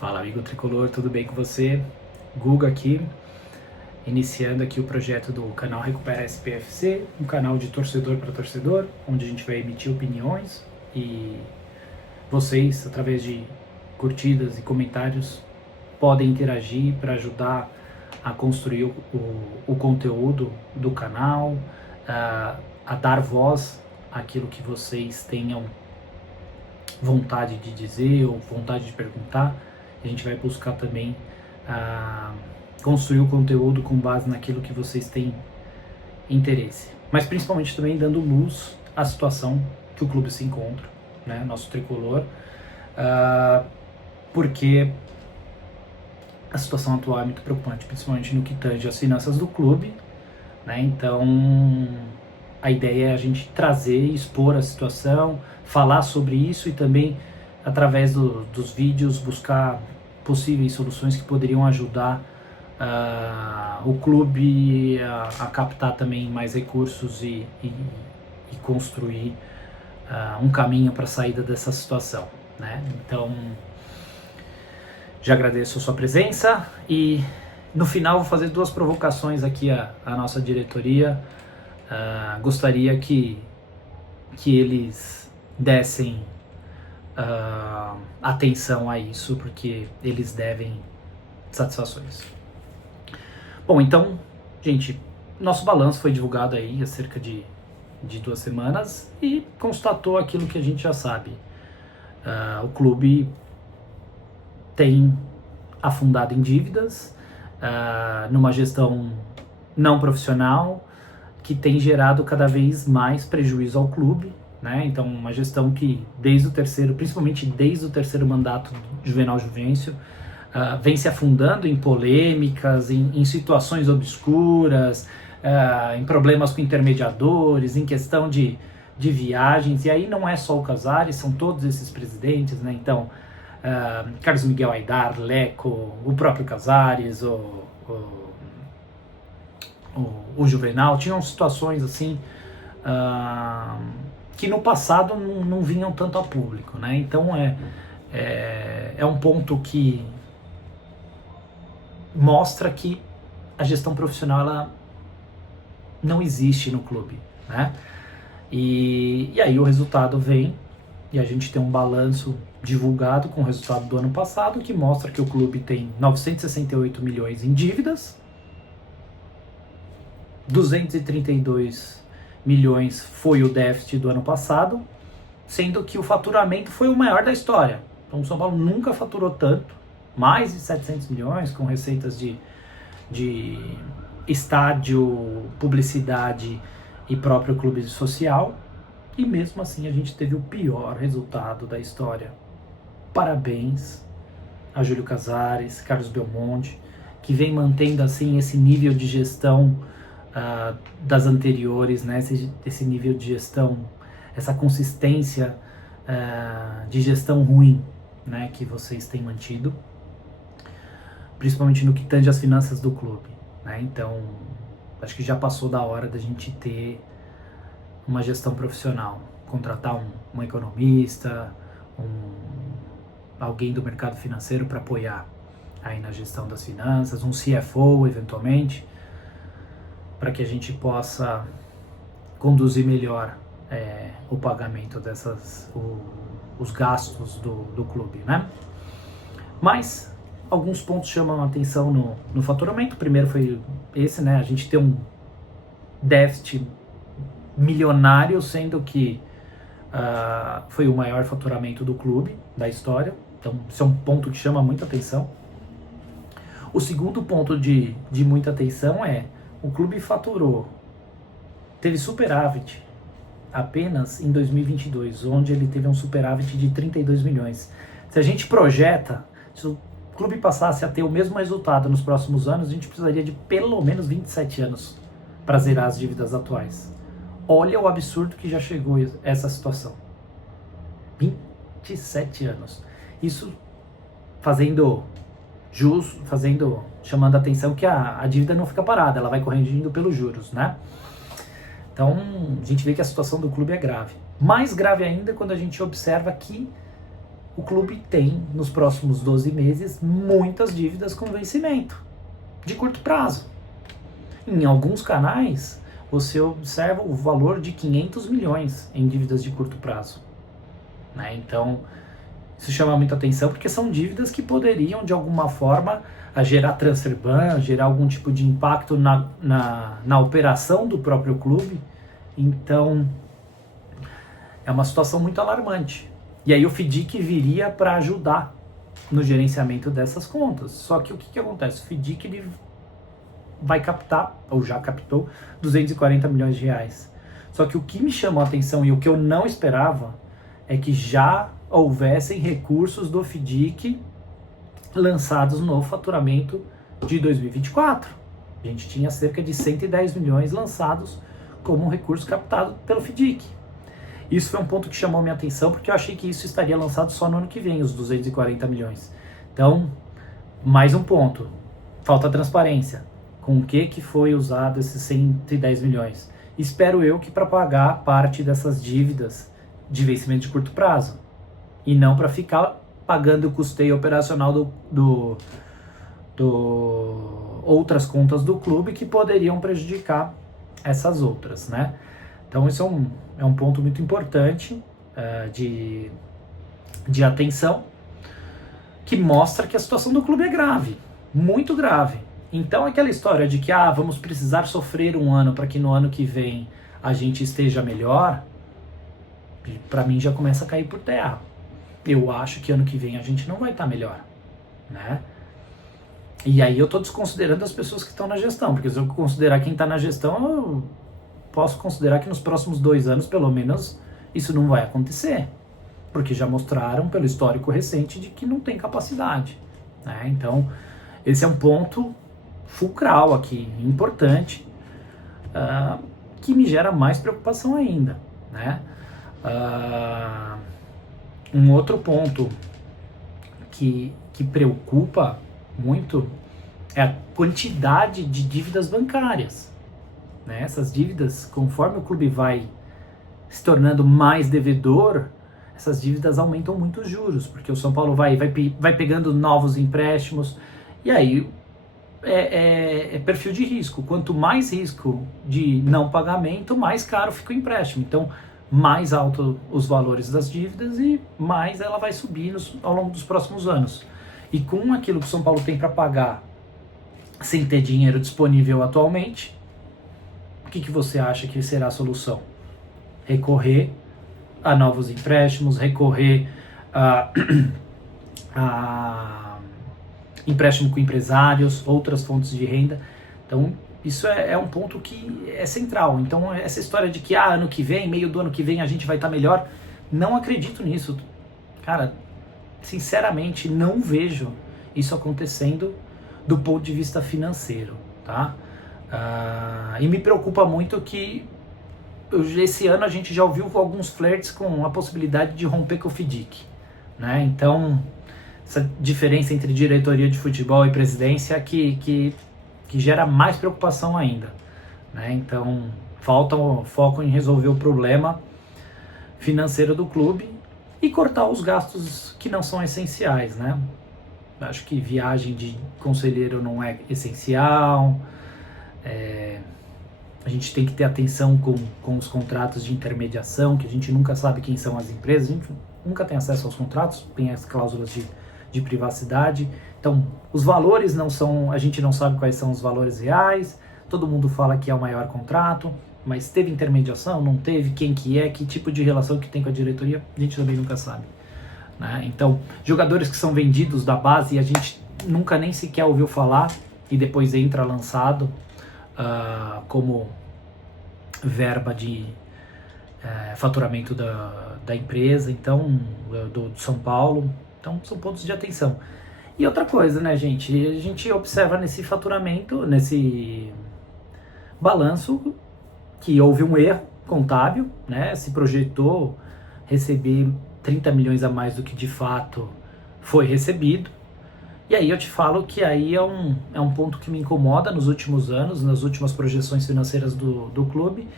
Fala, amigo tricolor, tudo bem com você? Guga aqui, iniciando aqui o projeto do canal Recupera SPFC, um canal de torcedor para torcedor, onde a gente vai emitir opiniões e vocês, através de curtidas e comentários, podem interagir para ajudar a construir o conteúdo do canal, a dar voz àquilo que vocês tenham vontade de dizer ou vontade de perguntar. A gente vai buscar também construir o conteúdo com base naquilo que vocês têm interesse, mas principalmente também dando luz à situação que o clube se encontra, né, nosso tricolor, porque a situação atual é muito preocupante, principalmente no que tange as finanças do clube, né? Então a ideia é a gente trazer, expor a situação, falar sobre isso e também através dos vídeos buscar possíveis soluções que poderiam ajudar o clube a captar também mais recursos e construir um caminho para a saída dessa situação, né? Então já agradeço a sua presença e no final vou fazer duas provocações aqui à nossa diretoria. Gostaria que eles dessem atenção a isso, porque eles devem satisfações. Bom, então, gente, nosso balanço foi divulgado aí há cerca de 2 semanas e constatou aquilo que a gente já sabe. O clube tem afundado em dívidas, numa gestão não profissional, que tem gerado cada vez mais prejuízo ao clube, né? Então, uma gestão que principalmente desde o terceiro mandato do Juvenal Juvencio, vem se afundando em polêmicas, em situações obscuras, em problemas com intermediadores, em questão de viagens, e aí não é só o Casares, são todos esses presidentes, né? Então, Carlos Miguel Aidar, Leco, o próprio Casares, o Juvenal, tinham situações assim que no passado não vinham tanto a público, né? Então é um ponto que mostra que a gestão profissional ela não existe no clube, né? E aí o resultado vem e a gente tem um balanço divulgado com o resultado do ano passado que mostra que o clube tem 968 milhões em dívidas, 232 milhões foi o déficit do ano passado, sendo que o faturamento foi o maior da história. Então o São Paulo nunca faturou tanto, mais de 700 milhões com receitas de estádio, publicidade e próprio clube social, e mesmo assim a gente teve o pior resultado da história. Parabéns a Júlio Casares, Carlos Belmonte, que vem mantendo assim esse nível de gestão das anteriores, né? Esse nível de gestão, essa consistência de gestão ruim, né? Que vocês têm mantido, principalmente no que tange as finanças do clube, né? Então, acho que já passou da hora da gente ter uma gestão profissional, contratar um economista, alguém do mercado financeiro para apoiar aí na gestão das finanças, um CFO eventualmente, para que a gente possa conduzir melhor o pagamento os gastos do clube, né? Mas alguns pontos chamam a atenção no faturamento. O primeiro foi esse, né? A gente tem um déficit milionário, sendo que foi o maior faturamento do clube, da história. Então, esse é um ponto que chama muita atenção. O segundo ponto de muita atenção é o clube teve superávit apenas em 2022, onde ele teve um superávit de 32 milhões. Se a gente projeta, se o clube passasse a ter o mesmo resultado nos próximos anos, a gente precisaria de pelo menos 27 anos para zerar as dívidas atuais. Olha o absurdo que já chegou essa situação. 27 anos. Isso chamando a atenção que a dívida não fica parada, ela vai corrigindo pelos juros, né? Então, a gente vê que a situação do clube é grave. Mais grave ainda quando a gente observa que o clube tem, nos próximos 12 meses, muitas dívidas com vencimento, de curto prazo. Em alguns canais, você observa o valor de 500 milhões em dívidas de curto prazo. Né? Então, isso chama muita atenção, porque são dívidas que poderiam, de alguma forma, gerar transfer ban, gerar algum tipo de impacto na operação do próprio clube. Então, é uma situação muito alarmante. E aí o FDIC viria para ajudar no gerenciamento dessas contas. Só que o que acontece? O FDIC ele vai captar, ou já captou, 240 milhões de reais. Só que o que me chamou a atenção e o que eu não esperava é que já houvessem recursos do FDIC lançados no faturamento de 2024. A gente tinha cerca de 110 milhões lançados como um recurso captado pelo FDIC. Isso foi um ponto que chamou minha atenção, porque eu achei que isso estaria lançado só no ano que vem, os 240 milhões. Então, mais um ponto. Falta transparência. Com o que foi usado esses 110 milhões? Espero eu que para pagar parte dessas dívidas de vencimento de curto prazo. E não para ficar pagando o custeio operacional outras contas do clube que poderiam prejudicar essas outras, né? Então isso é um ponto muito importante de atenção, que mostra que a situação do clube é grave, muito grave. Então aquela história de que vamos precisar sofrer um ano para que no ano que vem a gente esteja melhor, para mim já começa a cair por terra. Eu acho que ano que vem a gente não vai estar melhor, né? E aí eu estou desconsiderando as pessoas que estão na gestão, porque se eu considerar quem está na gestão, eu posso considerar que nos próximos 2 anos, pelo menos, isso não vai acontecer, porque já mostraram pelo histórico recente de que não tem capacidade, né? Então, esse é um ponto fulcral aqui, importante, que me gera mais preocupação ainda, né? Um outro ponto que preocupa muito é a quantidade de dívidas bancárias, né? Essas dívidas, conforme o clube vai se tornando mais devedor, essas dívidas aumentam muito os juros, porque o São Paulo vai pegando novos empréstimos, e aí é perfil de risco. Quanto mais risco de não pagamento, mais caro fica o empréstimo. Então, mais alto os valores das dívidas e mais ela vai subir ao longo dos próximos anos. E com aquilo que o São Paulo tem para pagar sem ter dinheiro disponível atualmente, o que você acha que será a solução? Recorrer a novos empréstimos, recorrer a empréstimo com empresários, outras fontes de renda. Então, isso é um ponto que é central. Então, essa história de que ano que vem, meio do ano que vem, a gente vai estar melhor, não acredito nisso. Cara, sinceramente, não vejo isso acontecendo do ponto de vista financeiro, tá? E me preocupa muito que esse ano a gente já ouviu alguns flertes com a possibilidade de romper com o FDIC, né? Então, essa diferença entre diretoria de futebol e presidência que gera mais preocupação ainda, né? Então, falta o foco em resolver o problema financeiro do clube e cortar os gastos que não são essenciais, né? Acho que viagem de conselheiro não é essencial, a gente tem que ter atenção com os contratos de intermediação, que a gente nunca sabe quem são as empresas, a gente nunca tem acesso aos contratos, tem as cláusulas de privacidade. Então, os valores não são, a gente não sabe quais são os valores reais, todo mundo fala que é o maior contrato, mas teve intermediação, não teve, quem que é, que tipo de relação que tem com a diretoria, a gente também nunca sabe, né? Então, jogadores que são vendidos da base e a gente nunca nem sequer ouviu falar e depois entra lançado como verba de faturamento da empresa, então, do São Paulo. Então, são pontos de atenção. E outra coisa, né, gente? A gente observa nesse faturamento, nesse balanço, que houve um erro contábil, né? Se projetou receber 30 milhões a mais do que de fato foi recebido. E aí eu te falo que aí é um ponto que me incomoda nos últimos anos, nas últimas projeções financeiras do clube,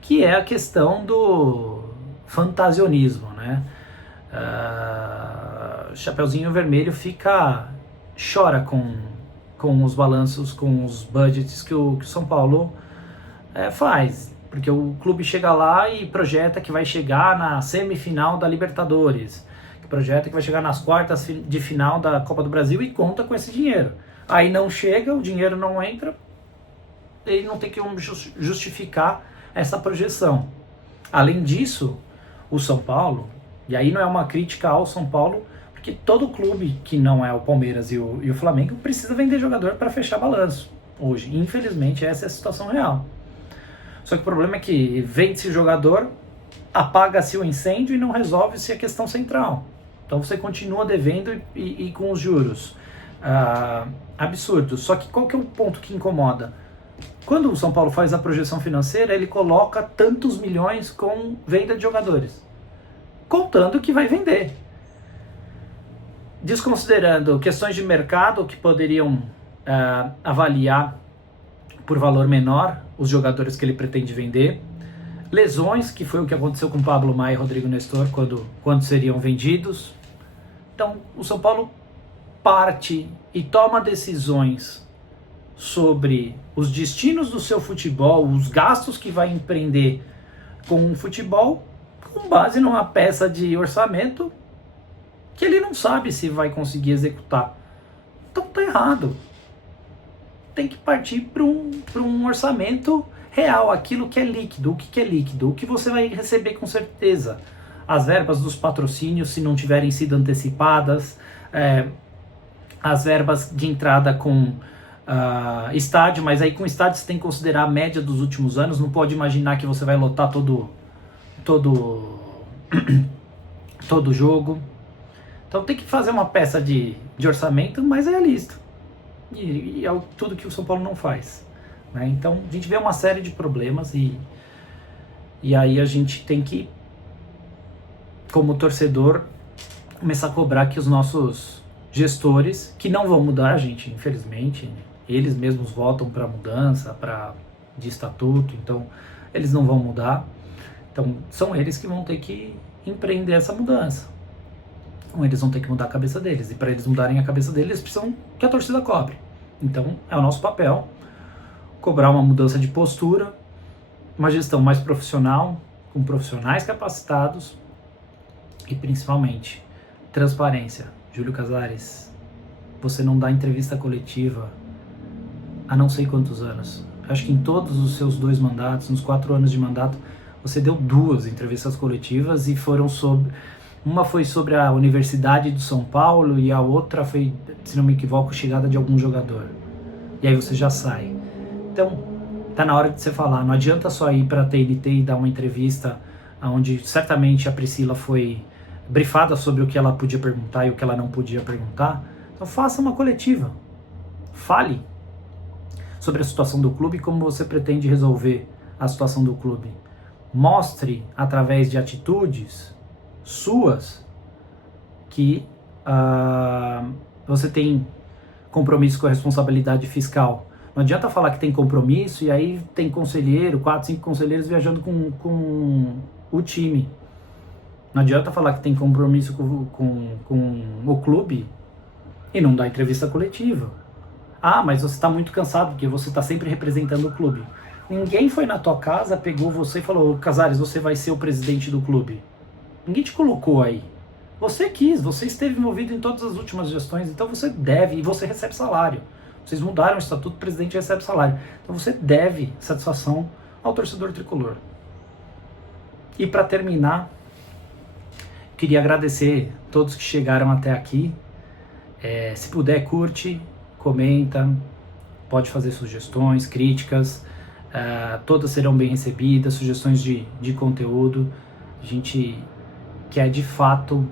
que é a questão do fantasionismo, né? Chapeuzinho Vermelho chora com os balanços, com os budgets que o São Paulo faz. Porque o clube chega lá e projeta que vai chegar na semifinal da Libertadores, que projeta que vai chegar nas quartas de final da Copa do Brasil e conta com esse dinheiro. Aí não chega, o dinheiro não entra, ele não tem que justificar essa projeção. Além disso, o São Paulo, e aí não é uma crítica ao São Paulo, porque todo clube que não é o Palmeiras e o Flamengo precisa vender jogador para fechar balanço. Hoje, infelizmente, essa é a situação real. Só que o problema é que vende-se jogador, apaga-se o incêndio e não resolve-se a questão central. Então você continua devendo e com os juros absurdos. Só que qual que é o ponto que incomoda? Quando o São Paulo faz a projeção financeira, ele coloca tantos milhões com venda de jogadores, contando que vai vender, desconsiderando questões de mercado que poderiam avaliar por valor menor os jogadores que ele pretende vender, lesões, que foi o que aconteceu com Pablo Maia e Rodrigo Nestor quando seriam vendidos. Então o São Paulo parte e toma decisões sobre os destinos do seu futebol, os gastos que vai empreender com o futebol, com base numa peça de orçamento que ele não sabe se vai conseguir executar. Então tá errado. Tem que partir para um orçamento real, aquilo que é líquido. O que é líquido? O que você vai receber com certeza. As verbas dos patrocínios, se não tiverem sido antecipadas, as verbas de entrada com estádio, mas aí com estádio você tem que considerar a média dos últimos anos, não pode imaginar que você vai lotar todo jogo. Então tem que fazer uma peça de orçamento mais realista. E é tudo que o São Paulo não faz, né? Então a gente vê uma série de problemas e aí a gente tem que, como torcedor, começar a cobrar que os nossos gestores, que não vão mudar, gente, infelizmente, eles mesmos votam para mudança, de estatuto, então eles não vão mudar. Então são eles que vão ter que empreender essa mudança. Então eles vão ter que mudar a cabeça deles. E para eles mudarem a cabeça deles, eles precisam que a torcida cobre. Então é o nosso papel cobrar uma mudança de postura, uma gestão mais profissional, com profissionais capacitados e principalmente transparência. Júlio Casares, você não dá entrevista coletiva há não sei quantos anos. Acho que em todos os seus 2 mandatos, nos 4 anos de mandato, você deu 2 entrevistas coletivas e foram uma foi sobre a Universidade do São Paulo e a outra foi, se não me equivoco, chegada de algum jogador. E aí você já sai. Então, tá na hora de você falar. Não adianta só ir para a TNT e dar uma entrevista onde certamente a Priscila foi brifada sobre o que ela podia perguntar e o que ela não podia perguntar. Então faça uma coletiva. Fale sobre a situação do clube e como você pretende resolver a situação do clube. Mostre, através de atitudes suas, que você tem compromisso com a responsabilidade fiscal. Não adianta falar que tem compromisso e aí tem conselheiro, 4, 5 conselheiros viajando com o time. Não adianta falar que tem compromisso com o clube e não dar entrevista coletiva. Ah, mas você está muito cansado porque você está sempre representando o clube. Ninguém foi na tua casa, pegou você e falou: Casares, você vai ser o presidente do clube. Ninguém te colocou aí. Você quis, você esteve envolvido em todas as últimas gestões, então você deve, e você recebe salário. Vocês mudaram o estatuto, o presidente recebe salário. Então você deve satisfação ao torcedor tricolor. E para terminar, queria agradecer a todos que chegaram até aqui. Se puder, curte, comenta, pode fazer sugestões, críticas, todas serão bem recebidas, sugestões de conteúdo. A gente quer de fato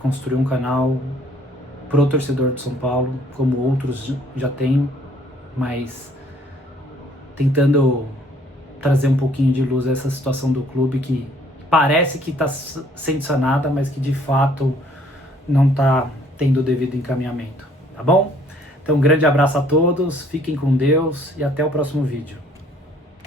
construir um canal pro torcedor de São Paulo, como outros já têm, mas tentando trazer um pouquinho de luz a essa situação do clube que parece que está sendo sanada, mas que de fato não está tendo o devido encaminhamento, tá bom? Então um grande abraço a todos, fiquem com Deus e até o próximo vídeo.